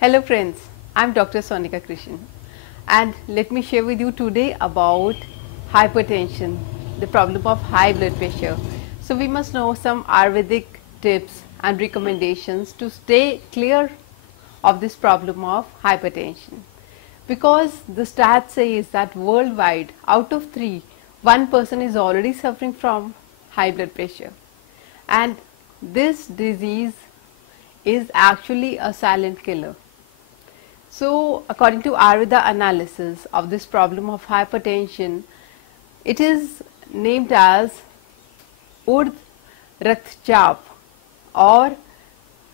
Hello friends, I am Dr. Sonica Krishan and let me share with you today about hypertension, the problem of high blood pressure. So we must know some Ayurvedic tips and recommendations to stay clear of this problem of hypertension. Because the stats says that worldwide out of 3, 1 person is already suffering from high blood pressure, and this disease is actually a silent killer. So according to Ayurveda analysis of this problem of hypertension, it is named as Urdh Raktachap or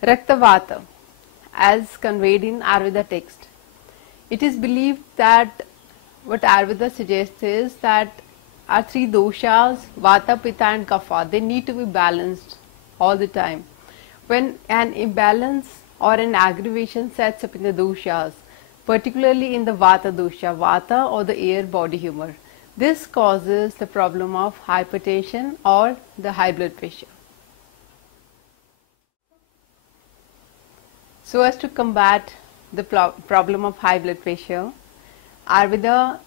Raktavata as conveyed in Ayurveda text. It is believed that what Ayurveda suggests is that our 3 doshas, Vata, Pitta and Kapha, they need to be balanced all the time. When an imbalance or an aggravation sets up in the doshas, particularly in the Vata dosha, Vata or the air body humor, this causes the problem of hypertension or the high blood pressure. So as to combat the problem of high blood pressure, Ayurveda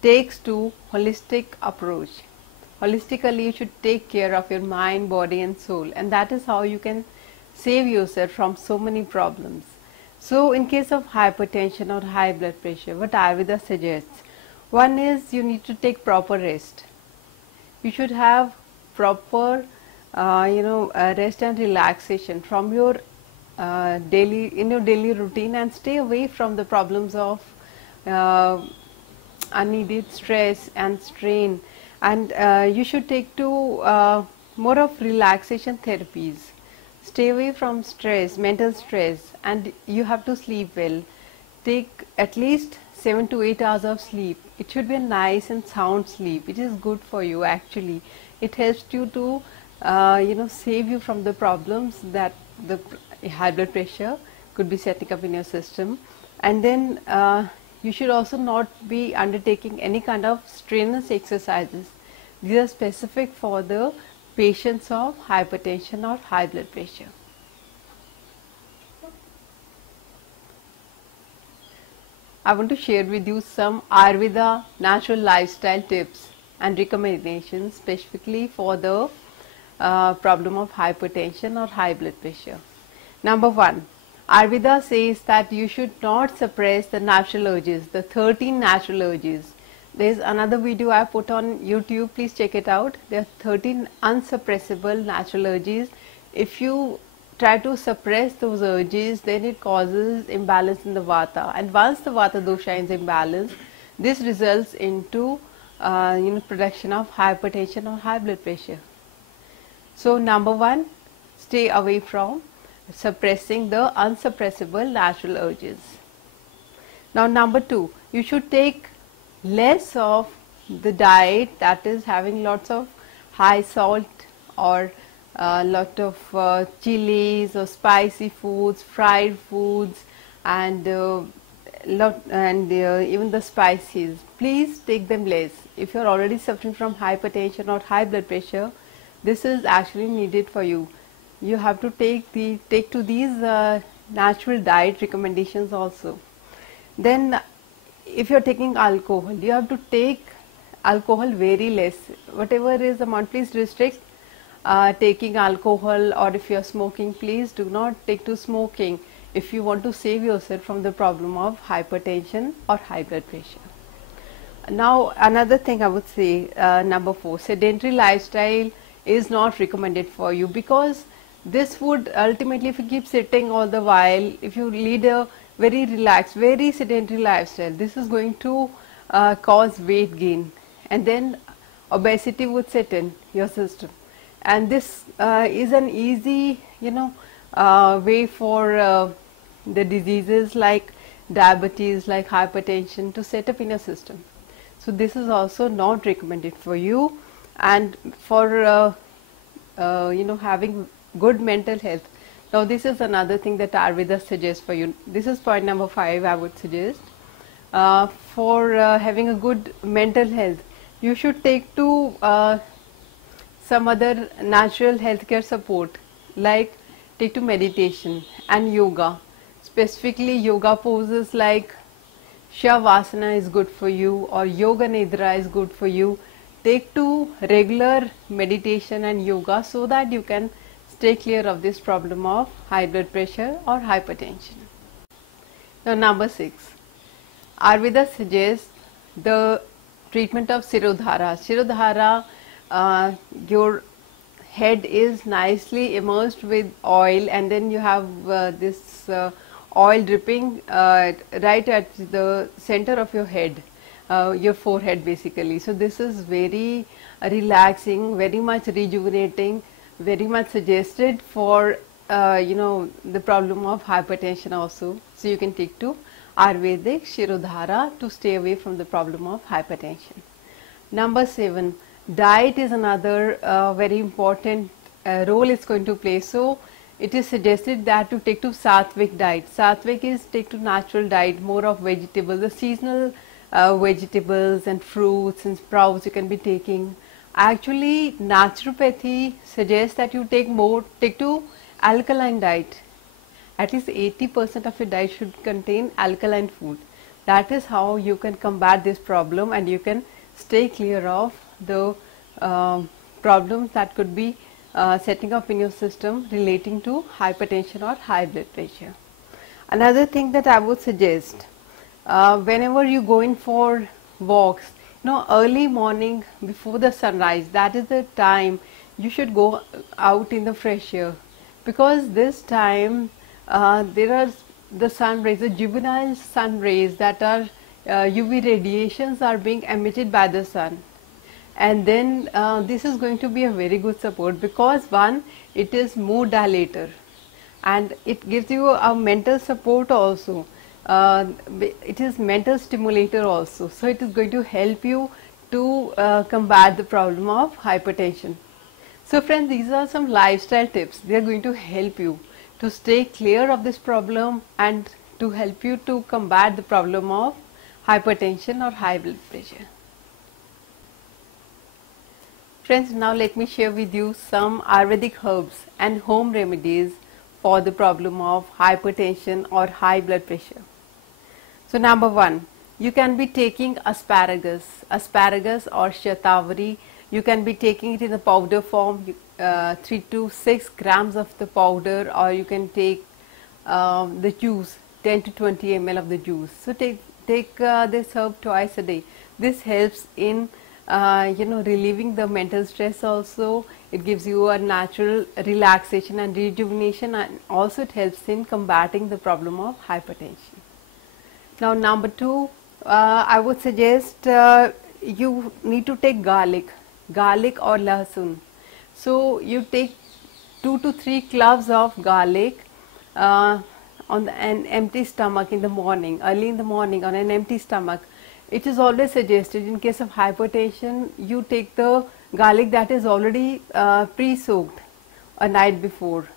takes to holistic approach. Holistically, you should take care of your mind, body and soul, and that is how you can save yourself from so many problems. So in case of hypertension or high blood pressure, what Ayurveda suggests, one is you need to take proper rest. You should have proper rest and relaxation from your daily routine, and stay away from the problems of unneeded stress and strain, and you should take to more of relaxation therapies. Stay away from stress, mental stress, and you have to sleep well. Take at least 7 to 8 hours of sleep. It should be a nice and sound sleep. It is good for you actually. It helps you to save you from the problems that the high blood pressure could be setting up in your system. And then you should also not be undertaking any kind of strenuous exercises. These are specific for the patients of hypertension or high blood pressure. I want to share with you some Ayurveda natural lifestyle tips and recommendations specifically for the problem of hypertension or high blood pressure. Number 1, Ayurveda says that you should not suppress the natural urges, the 13 natural urges. There is another video I put on YouTube, please check it out. There are 13 unsuppressible natural urges. If you try to suppress those urges, then it causes imbalance in the Vata, and once the Vata dosha is imbalanced, this results into production of hypertension or high blood pressure. So number 1, stay away from suppressing the unsuppressible natural urges. Now number 2, you should take less of the diet that is having lots of high salt or lot of chilies or spicy foods, fried foods, and even the spices. Please take them less. If you are already suffering from hypertension or high blood pressure, this is actually needed for you. You have to take to these natural diet recommendations also. Then if you are taking alcohol, you have to take alcohol very less. Whatever is the amount, please restrict taking alcohol, or if you are smoking, please do not take to smoking if you want to save yourself from the problem of hypertension or high blood pressure. Now another thing I would say, number 4, sedentary lifestyle is not recommended for you, because this would ultimately, if you keep sitting all the while, if you lead a very relaxed, very sedentary lifestyle, this is going to cause weight gain, and then obesity would set in your system, and this is an easy way for the diseases like diabetes, like hypertension to set up in your system. So this is also not recommended for you. And for having good mental health, now this is another thing that Ayurveda suggests for you. This is point number 5 I would suggest. For having a good mental health, you should take to some other natural healthcare support, like take to meditation and yoga. specifically yoga poses like Shavasana is good for you, or Yoga Nidra is good for you. Take to regular meditation and yoga so that you can stay clear of this problem of high blood pressure or hypertension. Now number 6, Ayurveda suggests the treatment of Shirodhara. Shirodhara, your head is nicely immersed with oil, and then you have this oil dripping right at the center of your head, your forehead basically. So this is very relaxing, very much rejuvenating, very much suggested for the problem of hypertension also. So you can take to Ayurvedic Shirodhara to stay away from the problem of hypertension. Number 7, diet is another very important role it's going to play. So it is suggested that to take to Sattvic diet. Sattvic is take to natural diet, more of vegetables, the seasonal vegetables and fruits and sprouts you can be taking. Actually, naturopathy suggests that you take to alkaline diet. At least 80% of your diet should contain alkaline food. That is how you can combat this problem, and you can stay clear of the problems that could be setting up in your system relating to hypertension or high blood pressure. Another thing that I would suggest, whenever you go in for walks, early morning before the sunrise, that is the time you should go out in the fresh air, because this time there are the sun rays, the juvenile sun rays, that are UV radiations are being emitted by the sun. And then this is going to be a very good support, because one, it is mood dilator, and it gives you a mental support also. It is mental stimulator also. So it is going to help you to combat the problem of hypertension. So friends, these are some lifestyle tips. They are going to help you to stay clear of this problem and to help you to combat the problem of hypertension or high blood pressure. Friends, now let me share with you some Ayurvedic herbs and home remedies for the problem of hypertension or high blood pressure. So number 1, you can be taking asparagus or shatavari. You can be taking it in the powder form, 3 to 6 grams of the powder, or you can take the juice, 10 to 20 ml of the juice. So take this herb twice a day. This helps in relieving the mental stress also. It gives you a natural relaxation and rejuvenation, and also it helps in combating the problem of hypertension. Now number 2, I would suggest you need to take garlic or lahsun. So you take 2 to 3 cloves of garlic on an empty stomach in the morning, early in the morning on an empty stomach. It is always suggested in case of hypertension, you take the garlic that is already pre-soaked a night before.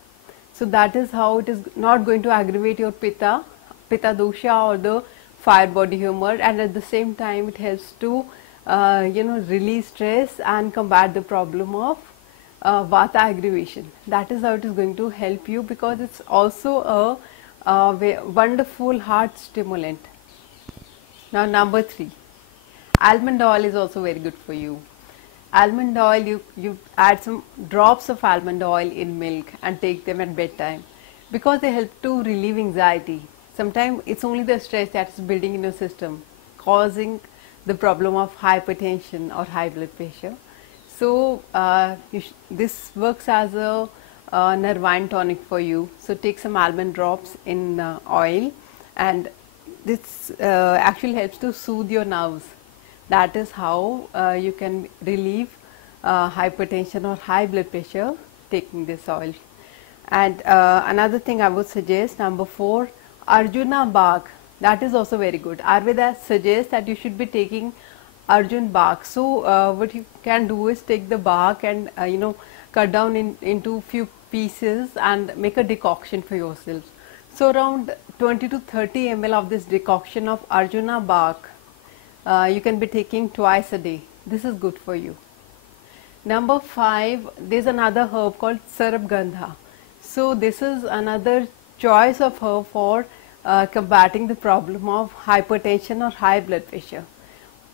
So that is how it is not going to aggravate your pitta dosha or the fire body humor, and at the same time it helps to release stress and combat the problem of vata aggravation. That is how it is going to help you, because it's also a wonderful heart stimulant. Now number 3, almond oil is also very good for you. Almond oil, you add some drops of almond oil in milk and take them at bedtime, because they help to relieve anxiety. Sometimes it's only the stress that is building in your system, causing the problem of hypertension or high blood pressure. So this works as a nervine tonic for you. So take some almond drops in oil, and this actually helps to soothe your nerves. That is how you can relieve hypertension or high blood pressure taking this oil. And another thing I would suggest, number 4, Arjuna bark. That is also very good. Ayurveda suggests that you should be taking Arjun bark. So what you can do is take the bark and cut down into few pieces and make a decoction for yourself. So around 20 to 30 ml of this decoction of Arjuna bark you can be taking twice a day. This is good for you. Number 5, there is another herb called Sarapgandha. So this is another choice of herb for combating the problem of hypertension or high blood pressure.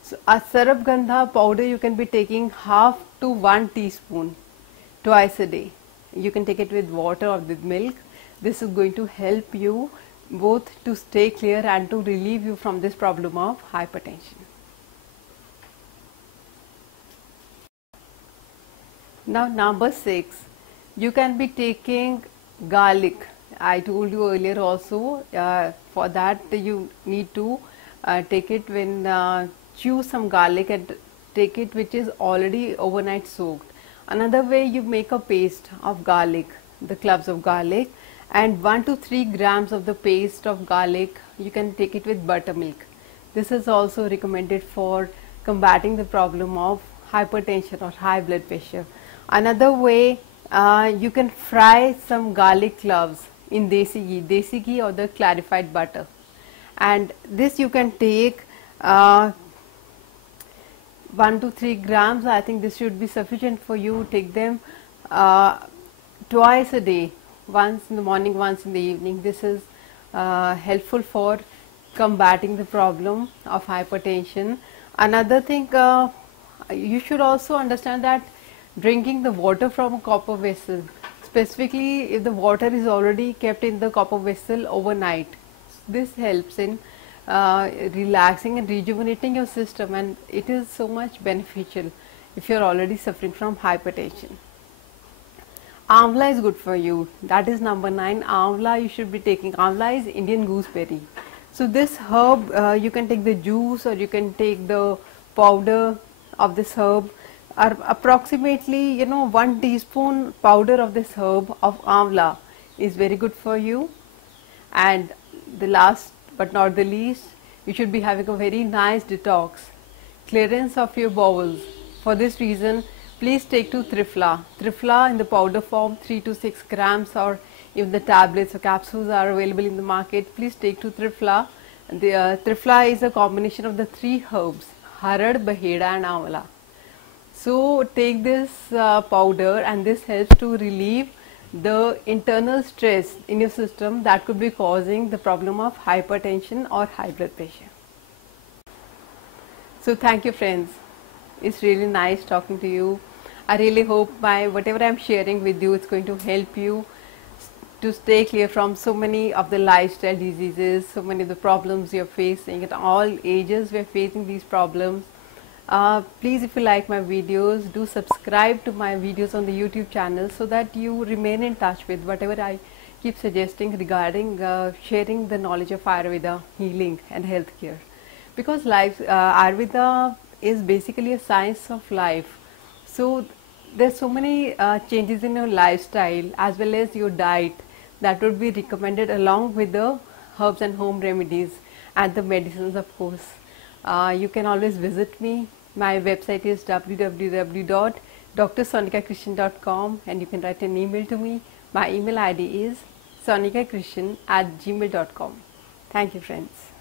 So a Sarapgandha powder you can be taking half to 1 teaspoon twice a day. You can take it with water or with milk. This is going to help you both to stay clear and to relieve you from this problem of hypertension. Now number 6, you can be taking garlic. I told you earlier also, for that you need to take it when chew some garlic and take it which is already overnight soaked. Another way, you make a paste of garlic, the cloves of garlic, and 1 to 3 grams of the paste of garlic, you can take it with buttermilk. This is also recommended for combating the problem of hypertension or high blood pressure. Another way, you can fry some garlic cloves in desi ghee or the clarified butter, and this you can take 1 to 3 grams. I think this should be sufficient for you. Take them twice a day, once in the morning, once in the evening. This is helpful for combating the problem of hypertension. Another thing, you should also understand that drinking the water from a copper vessel, specifically if the water is already kept in the copper vessel overnight, this helps in relaxing and rejuvenating your system, and it is so much beneficial if you are already suffering from hypertension. Amla is good for you. That is number 9. Amla you should be taking. Amla is Indian gooseberry. So this herb, you can take the juice or you can take the powder of this herb. Approximately 1 teaspoon powder of this herb of Amla is very good for you. And the last but not the least, you should be having a very nice detox, clearance of your bowels. For this reason, please take to Triphala. Triphala in the powder form, 3 to 6 grams, or if the tablets or capsules are available in the market, please take to Triphala. The Triphala is a combination of the 3 herbs, Harad, Baheda and Amla. So take this powder, and this helps to relieve the internal stress in your system that could be causing the problem of hypertension or high blood pressure. So thank you friends, it's really nice talking to you. I really hope whatever I am sharing with you, it's going to help you to stay clear from so many of the lifestyle diseases, so many of the problems you are facing. At all ages we are facing these problems. Please, if you like my videos, do subscribe to my videos on the YouTube channel so that you remain in touch with whatever I keep suggesting regarding sharing the knowledge of Ayurveda, healing and healthcare. Because Ayurveda is basically a science of life. So there's so many changes in your lifestyle as well as your diet that would be recommended along with the herbs and home remedies and the medicines, of course. You can always visit me. My website is www.drsonicakrishan.com, and you can write an email to me. My email ID is sonicakrishan@gmail.com. Thank you friends.